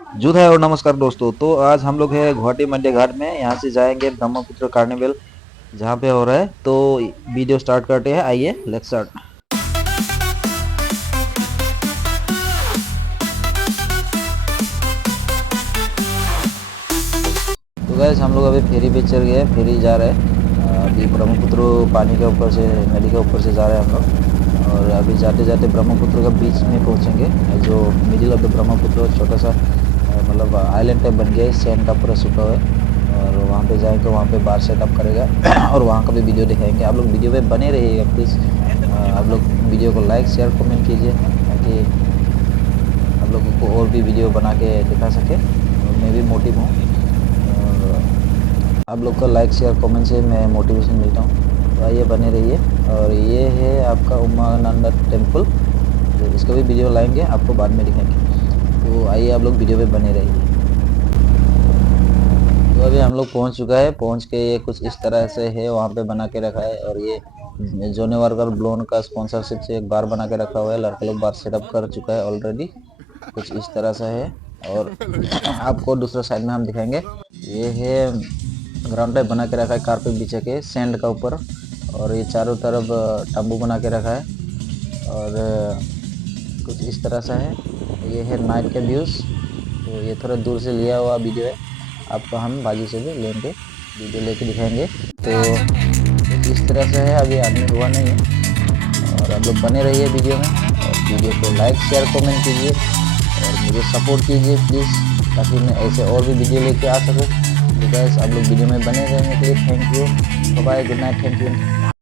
जुद है और नमस्कार दोस्तों। तो आज हम लोग है गुवाहाटी मंडी घाट में। यहाँ से जाएंगे ब्रह्मपुत्र कार्निवल जहाँ पे हो रहा है। तो वीडियो स्टार्ट करते हैं, आइए लेट्स स्टार्ट। तो गैस हम लोग अभी फेरी पे चढ़ गए, फेरी जा रहे हैं। अभी ब्रह्मपुत्र पानी के ऊपर से, नदी के ऊपर से जा रहे हैं हम लोग। और अभी जाते जाते ब्रह्मपुत्र का बीच में पहुँचेंगे, जो मिडिल ऑफ द ब्रह्मपुत्र छोटा सा मतलब आइलैंड टाइप बन गया है, सैंड का पूरा सूखा हुआ है। और वहाँ पे जाएंगे, वहाँ पे बार सेटअप करेगा और वहाँ का भी वीडियो दिखाएंगे। आप लोग वीडियो पे बने रहिएगा प्लीज़। आप लोग वीडियो को लाइक शेयर कमेंट कीजिए ताकि आप लोगों को और भी वीडियो बना के दिखा सके और मैं भी मोटिव हूँ। और आप लोग का लाइक शेयर कमेंट से मैं मोटिवेशन मिलता हूँ। तो आइए बने रहिए। और ये है आपका उमानंद टेम्पल, तो इसका भी वीडियो लाएंगे, आपको बाद में दिखाएंगे। तो आइए आप लोग वीडियो पे बने रहिए। तो अभी हम लोग पहुंच चुका है, पहुंच के ये कुछ इस तरह से है, वहाँ पे बना के रखा है। और ये जोने वर्कर ब्लोन का स्पॉन्सरशिप से एक बार बना के रखा हुआ है। लड़के लोग बार सेटअप कर चुका है ऑलरेडी, कुछ इस तरह से है। और आपको दूसरा साइड में हम दिखाएंगे। ये है ग्राउंड टाइप बना के रखा है, कारपेट बिछा के सैंड का ऊपर। और ये चारों तरफ तंबू बना के रखा है। और कुछ इस तरह से है। ये है नाइट के व्यूज़। तो ये थोड़ा दूर से लिया हुआ वीडियो है, आपको हम बाजू से भी लेंगे, वीडियो लेके दिखाएंगे। तो इस तरह से है, अभी आदमी हुआ नहीं है। और आप लोग बने रहिए वीडियो में, और वीडियो को लाइक शेयर कमेंट कीजिए और मुझे सपोर्ट कीजिए प्लीज़, ताकि मैं ऐसे और भी वीडियो लेके आ सकूँ। तो गाइस आप लोग वीडियो में बने रहने के लिए thank you, bye, good night, thank you.